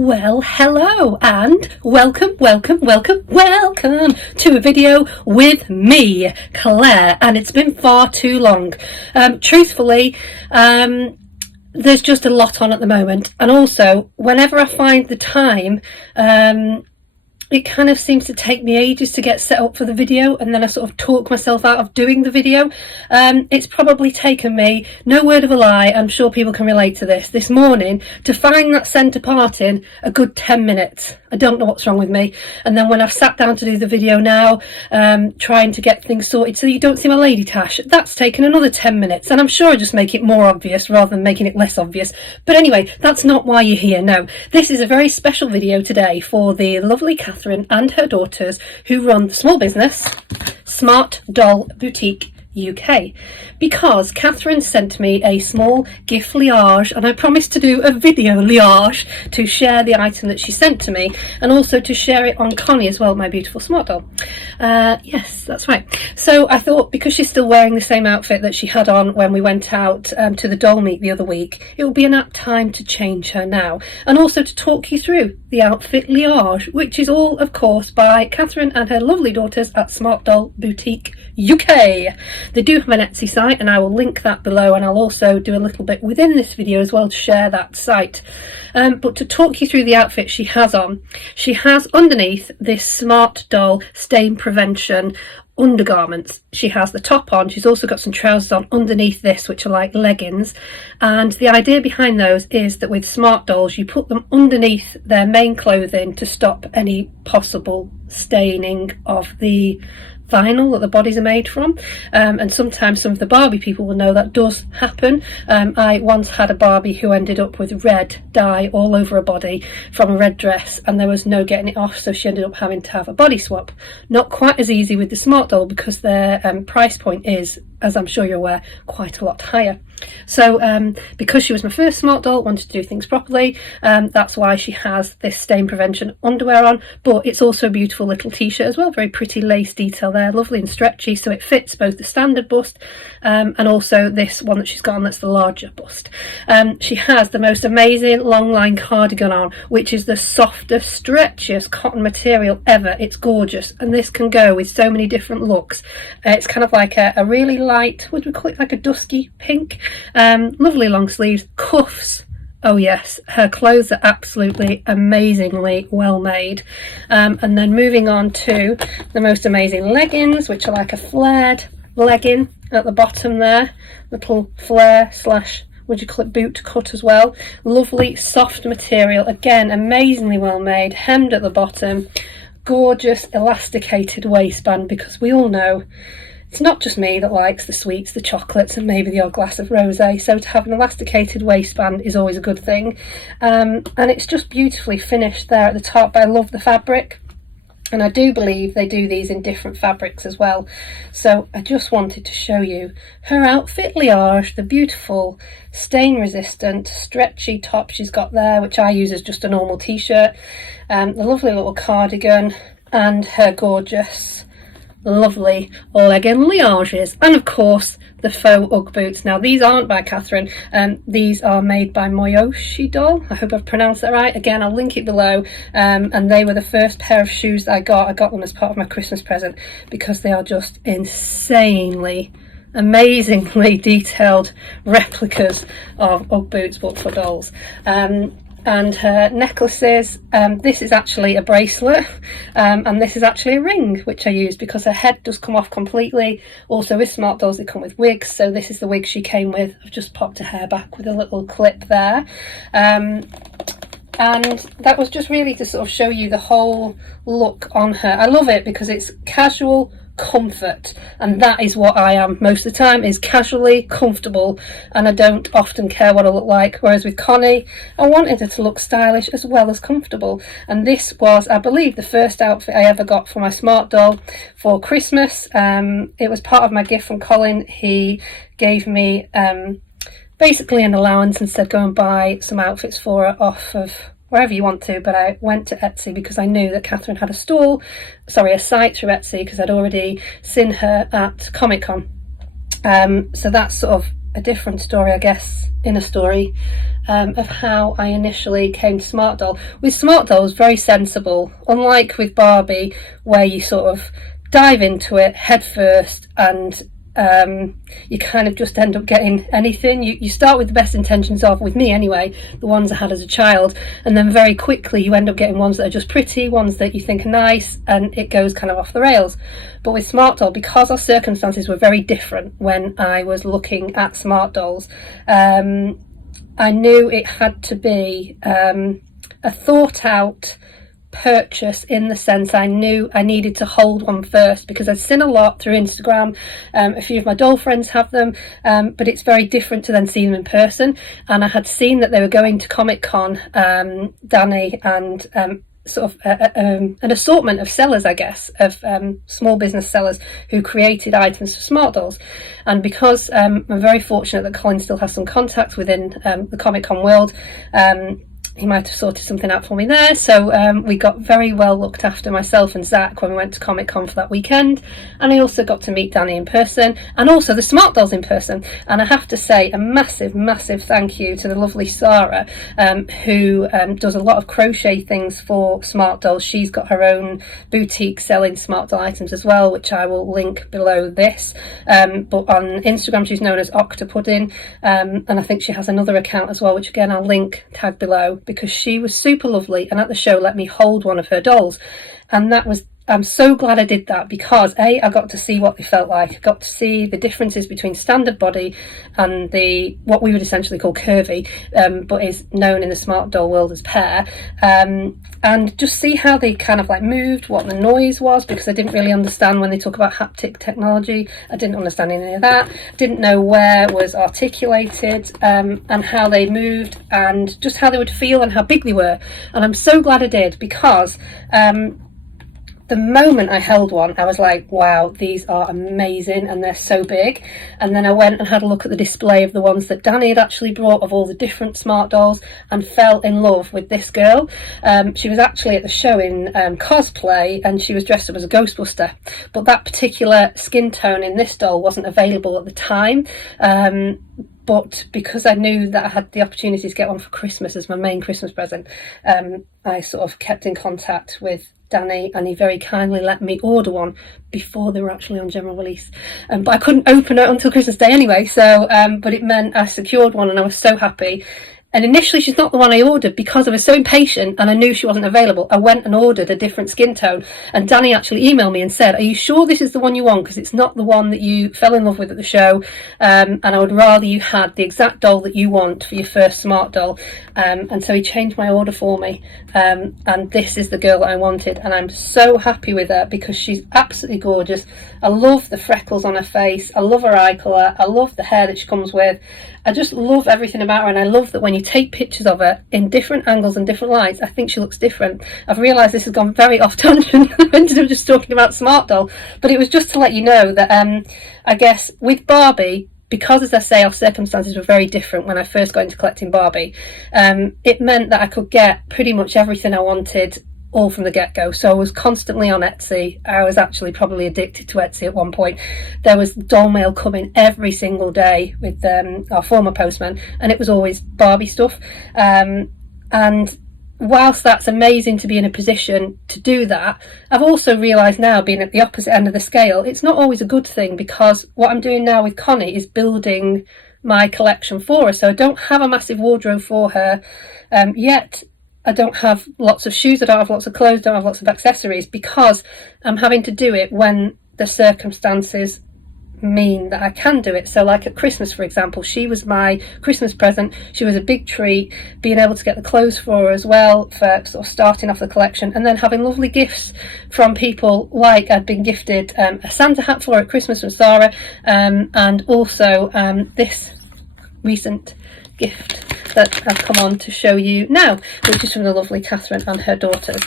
Well, hello and welcome to a video with me, Claire, and it's been far too long. Truthfully, there's just a lot on at the moment, and also whenever I find the time, it kind of seems to take me ages to get set up for the video, and then I sort of talk myself out of doing the video. It's probably taken me, no word of a lie, I'm sure people can relate to this morning, to find that centre part in a good 10 minutes. I don't know what's wrong with me. And then when I've sat down to do the video now, trying to get things sorted so you don't see my lady tash, that's taken another 10 minutes. And I'm sure I just make it more obvious rather than making it less obvious. But anyway, that's not why you're here. No, this is a very special video today for the lovely Catherine and her daughters who run the small business Smart Doll Boutique UK, because Catherine sent me a small gift liage, and I promised to do a video liage to share the item that she sent to me, and also to share it on Connie as well, my beautiful smart doll. Yes, that's right. So I thought, because she's still wearing the same outfit that she had on when we went out to the doll meet the other week, it would be an apt time to change her now, and also to talk you through the outfit liage, which is all, of course, by Catherine and her lovely daughters at Smart Doll Boutique UK. They do have an Etsy site, and I will link that below, and I'll also do a little bit within this video as well to share that site. But to talk you through the outfit she has on, she has underneath this Smart Doll stain prevention undergarments. She has the top on, she's also got some trousers on underneath this, which are like leggings, and the idea behind those is that with Smart Dolls you put them underneath their main clothing to stop any possible staining of the vinyl that the bodies are made from, and sometimes some of the Barbie people will know that does happen. I once had a Barbie who ended up with red dye all over her body from a red dress, and there was no getting it off, so she ended up having to have a body swap. Not quite as easy with the Smart Doll because their price point is, as I'm sure you're aware, quite a lot higher. So because she was my first Smart Doll, wanted to do things properly, that's why she has this stain prevention underwear on, but it's also a beautiful little t-shirt as well, very pretty lace detail there, lovely and stretchy, so it fits both the standard bust and also this one that she's got on that's the larger bust. She has the most amazing long line cardigan on, which is the softest, stretchiest cotton material ever. It's gorgeous, and this can go with so many different looks. It's kind of like a really light, what do we call it, like a dusky pink. Lovely long sleeves, cuffs. Oh yes, her clothes are absolutely amazingly well made. And then moving on to the most amazing leggings, which are like a flared legging at the bottom there, little flare slash, would you call it, boot cut as well. Lovely soft material, again amazingly well made, hemmed at the bottom, gorgeous elasticated waistband, because we all know it's not just me that likes the sweets, the chocolates, and maybe the odd glass of rosé, so to have an elasticated waistband is always a good thing. And it's just beautifully finished there at the top. I love the fabric, and I do believe they do these in different fabrics as well. So I just wanted to show you her outfit liage, the beautiful stain resistant stretchy top she's got there, which I use as just a normal t-shirt, the lovely little cardigan, and her gorgeous lovely legging liages, and of course the faux Ugg boots. Now these aren't by Catherine, these are made by Moyoshi Doll. I hope I've pronounced that right. Again, I'll link it below, and they were the first pair of shoes that I got them as part of my Christmas present, because they are just insanely, amazingly detailed replicas of Ugg boots but for dolls. And her necklaces, this is actually a bracelet, and this is actually a ring, which I use because her head does come off completely. Also with Smart Dolls they come with wigs, so this is the wig she came with. I've just popped her hair back with a little clip there, and that was just really to sort of show you the whole look on her. I love it because it's casual comfort, and that is what I am most of the time, is casually comfortable, and I don't often care what I look like. Whereas with Connie, I wanted her to look stylish as well as comfortable, and this was, I believe, the first outfit I ever got for my Smart Doll for Christmas. It was part of my gift from Colin. He gave me basically an allowance and said go and buy some outfits for her off of wherever you want to, but I went to Etsy because I knew that Catherine had a site through Etsy, because I'd already seen her at Comic-Con. So that's sort of a different story, I guess, in a story of how I initially came to Smart Doll. With Smart Doll, it was very sensible, unlike with Barbie, where you sort of dive into it head first and you kind of just end up getting anything. You start with the best intentions of, with me anyway, the ones I had as a child, and then very quickly you end up getting ones that are just pretty, ones that you think are nice, and it goes kind of off the rails. But with Smart Doll, because our circumstances were very different when I was looking at Smart Dolls, I knew it had to be a thought out purchase, in the sense I knew I needed to hold one first, because I'd seen a lot through Instagram. A few of my doll friends have them, but it's very different to then seeing them in person. And I had seen that they were going to Comic-Con, Danny, and sort of an assortment of sellers, I guess, of small business sellers who created items for Smart Dolls. And because I'm very fortunate that Colin still has some contacts within the Comic-Con world, he might have sorted something out for me there. So we got very well looked after, myself and Zach, when we went to Comic-Con for that weekend. And I also got to meet Danny in person, and also the Smart Dolls in person. And I have to say a massive, massive thank you to the lovely Sara, who does a lot of crochet things for Smart Dolls. She's got her own boutique selling Smart Doll items as well, which I will link below this. But on Instagram, she's known as Octopudding. And I think she has another account as well, which again, I'll link tag below, because she was super lovely, and at the show let me hold one of her dolls. And I'm so glad I did that, because I got to see what they felt like. I got to see the differences between standard body and what we would essentially call curvy, but is known in the Smart Doll world as pear, and just see how they kind of like moved, what the noise was, because I didn't really understand when they talk about haptic technology. I didn't understand any of that. Didn't know where was articulated, and how they moved, and just how they would feel and how big they were. And I'm so glad I did, because the moment I held one, I was like, wow, these are amazing, and they're so big. And then I went and had a look at the display of the ones that Danny had actually brought, of all the different Smart Dolls, and fell in love with this girl. She was actually at the show in cosplay, and she was dressed up as a Ghostbuster. But that particular skin tone in this doll wasn't available at the time. But because I knew that I had the opportunity to get one for Christmas as my main Christmas present, I sort of kept in contact with Danny, and he very kindly let me order one before they were actually on general release. But I couldn't open it until Christmas Day anyway, so but it meant I secured one, and I was so happy. And initially she's not the one I ordered, because I was so impatient and I knew she wasn't available. I went and ordered a different skin tone, and Danny actually emailed me and said, are you sure this is the one you want, because it's not the one that you fell in love with at the show, and I would rather you had the exact doll that you want for your first Smart Doll. And so he changed my order for me, and this is the girl that I wanted, and I'm so happy with her, because she's absolutely gorgeous. I love the freckles on her face, I love her eye colour, I love the hair that she comes with. I just love everything about her, and I love that when you take pictures of her in different angles and different lights, I think she looks different. I've realised this has gone very off tangent. I ended up just talking about Smart Doll, but it was just to let you know that I guess with Barbie, because as I say, our circumstances were very different when I first got into collecting Barbie, it meant that I could get pretty much everything I wanted all from the get-go. So I was constantly on Etsy. I was actually probably addicted to Etsy at one point. There was doll mail coming every single day with our former postman, and it was always Barbie stuff. And whilst that's amazing to be in a position to do that, I've also realised now, being at the opposite end of the scale, it's not always a good thing, because what I'm doing now with Connie is building my collection for her. So I don't have a massive wardrobe for her yet. I don't have lots of shoes, I don't have lots of clothes, I don't have lots of accessories, because I'm having to do it when the circumstances mean that I can do it. So like at Christmas, for example, she was my Christmas present. She was a big treat, being able to get the clothes for her as well, for sort of starting off the collection, and then having lovely gifts from people, like I'd been gifted a Santa hat for her at Christmas from Sara, and also this recent gift that I've come on to show you now, which is from the lovely Catherine and her daughters.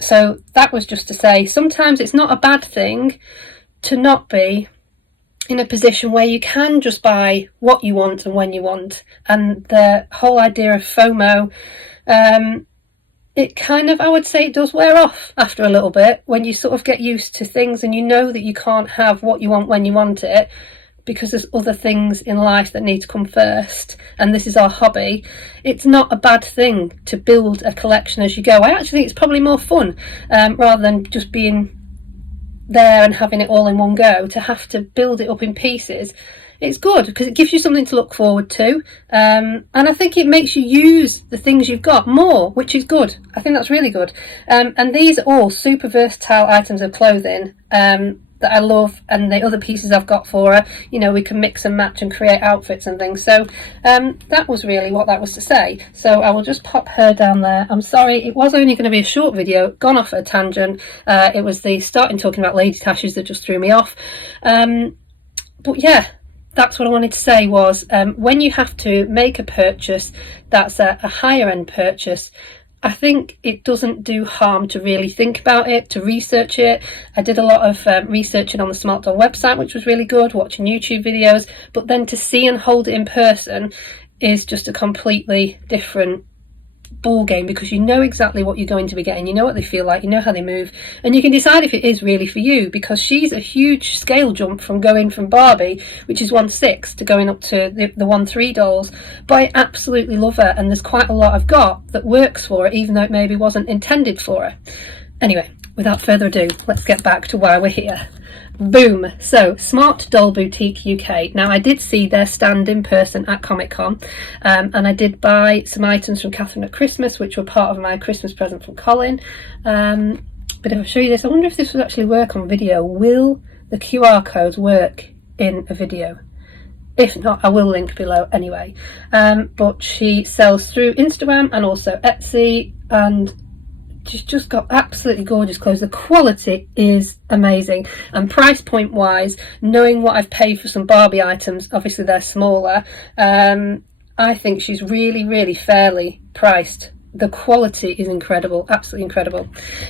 So that was just to say, sometimes it's not a bad thing to not be in a position where you can just buy what you want and when you want. And the whole idea of FOMO, it kind of, I would say, it does wear off after a little bit, when you sort of get used to things and you know that you can't have what you want when you want it, because there's other things in life that need to come first, and this is our hobby. It's not a bad thing to build a collection as you go. I actually think it's probably more fun, rather than just being there and having it all in one go. To have to build it up in pieces, it's good because it gives you something to look forward to, and I think it makes you use the things you've got more, which is good. I think that's really good. And these are all super versatile items of clothing that I love, and the other pieces I've got for her, you know, we can mix and match and create outfits and things. So that was really what that was to say. So I will just pop her down there. I'm sorry, it was only going to be a short video, gone off at a tangent. It was the starting talking about lady tashes that just threw me off. But yeah, that's what I wanted to say was, when you have to make a purchase that's a higher end purchase, I think it doesn't do harm to really think about it, to research it. I did a lot of researching on the Smart Doll website, which was really good, watching YouTube videos, but then to see and hold it in person is just a completely different ball game, because you know exactly what you're going to be getting, you know what they feel like, you know how they move, and you can decide if it is really for you, because she's a huge scale jump from going from Barbie, which is 1/6, to going up to the 1/3 dolls. But I absolutely love her, and there's quite a lot I've got that works for her, even though it maybe wasn't intended for her. Anyway, without further ado, let's get back to why we're here. Boom. So Smart Doll Boutique UK. Now I did see their stand in person at Comic Con, and I did buy some items from Catherine at Christmas, which were part of my Christmas present from Colin. But if I show you this, I wonder if this would actually work on video. Will the QR codes work in a video? If not, I will link below anyway. But she sells through Instagram and also Etsy, and she's just got absolutely gorgeous clothes. The quality is amazing, and price point wise, knowing what I've paid for some Barbie items, obviously they're smaller, I think she's really fairly priced. The quality is incredible, absolutely incredible.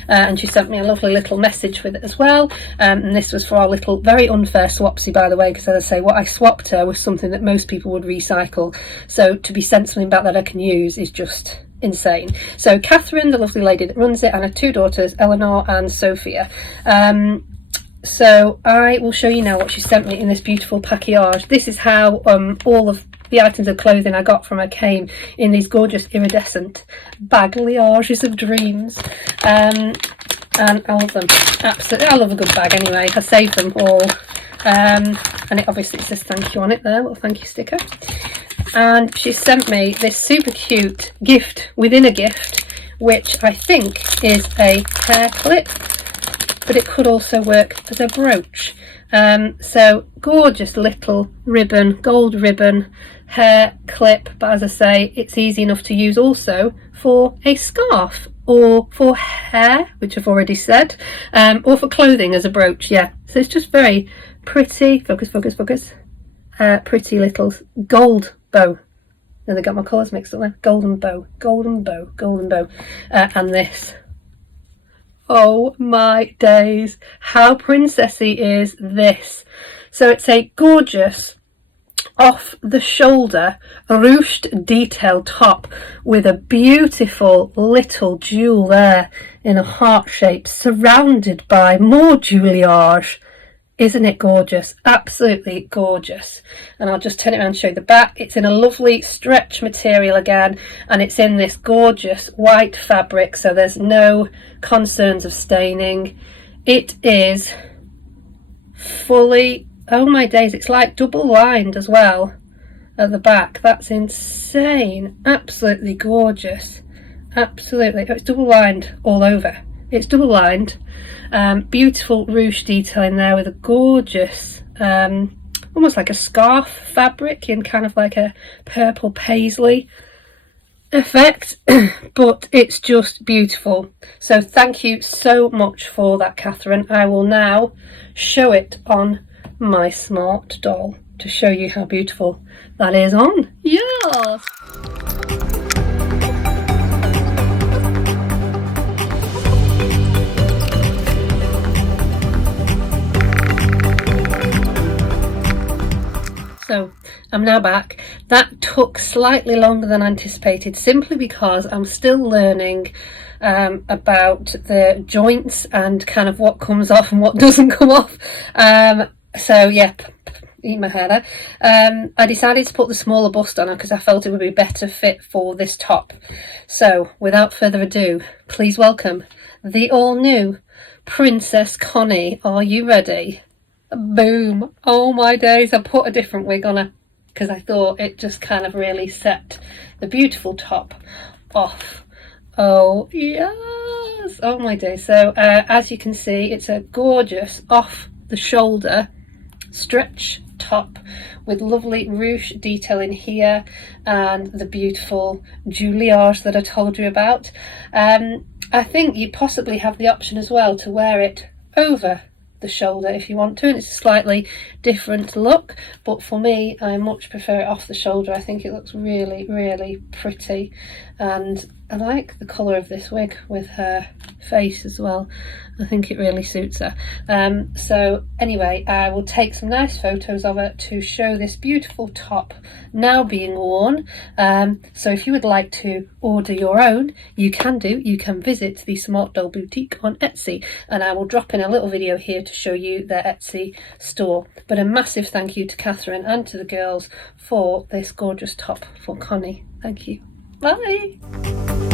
And she sent me a lovely little message with it as well, and this was for our little, very unfair swapsy, by the way, because as I say, what I swapped her was something that most people would recycle, so to be sent something back that I can use is just insane. So Catherine, the lovely lady that runs it, and her two daughters, Eleanore and Sophia. So I will show you now what she sent me in this beautiful package. This is how all of the items of clothing I got from her came in these gorgeous iridescent bagliages of dreams. And I love them, absolutely. I love a good bag anyway. I save them all. And it obviously says thank you on it there, little thank you sticker. And she sent me this super cute gift within a gift, which I think is a hair clip, but it could also work as a brooch. So gorgeous little ribbon, gold ribbon hair clip, but as I say, it's easy enough to use also for a scarf or for hair, which I've already said, or for clothing as a brooch. Yeah, so it's just very pretty. Focus. Pretty little gold bow. And they got my colours mixed up there. Golden bow. And this. Oh my days. How princessy is this? So it's a gorgeous off the shoulder ruched detail top with a beautiful little jewel there in a heart shape, surrounded by more jewelage. Isn't it gorgeous? Absolutely gorgeous. And I'll just turn it around and show you the back. It's in a lovely stretch material again, and it's in this gorgeous white fabric, so there's no concerns of staining. It is fully, oh my days, it's like double lined as well at the back. That's insane. Absolutely gorgeous. Absolutely. Oh, it's double lined all over. It's double lined. Beautiful ruche detail in there with a gorgeous, almost like a scarf fabric in kind of like a purple paisley effect, but it's just beautiful. So thank you so much for that, Catherine. I will now show it on my Smart Doll to show you how beautiful that is on. Yes! So I'm now back. That took slightly longer than anticipated, simply because I'm still learning about the joints and kind of what comes off and what doesn't come off. So yeah, eating my hair there. I decided to put the smaller bust on her because I felt it would be better fit for this top. So without further ado, please welcome the all new Princess Connie. Are you ready? Boom. Oh my days, I put a different wig on her because I thought it just kind of really set the beautiful top off. Oh yes, oh my days. So as you can see, it's a gorgeous off the shoulder stretch top with lovely ruche detail in here and the beautiful juliage that I told you about. I think you possibly have the option as well to wear it over the shoulder if you want to, and it's a slightly different look, but for me I much prefer it off the shoulder. I think it looks really, really pretty, and I like the colour of this wig with her face as well. I think it really suits her. So anyway, I will take some nice photos of her to show this beautiful top now being worn. So if you would like to order your own, you can do. You can visit the Smart Doll Boutique on Etsy, and I will drop in a little video here to show you their Etsy store. But a massive thank you to Catherine and to the girls for this gorgeous top for Connie. Thank you. Bye.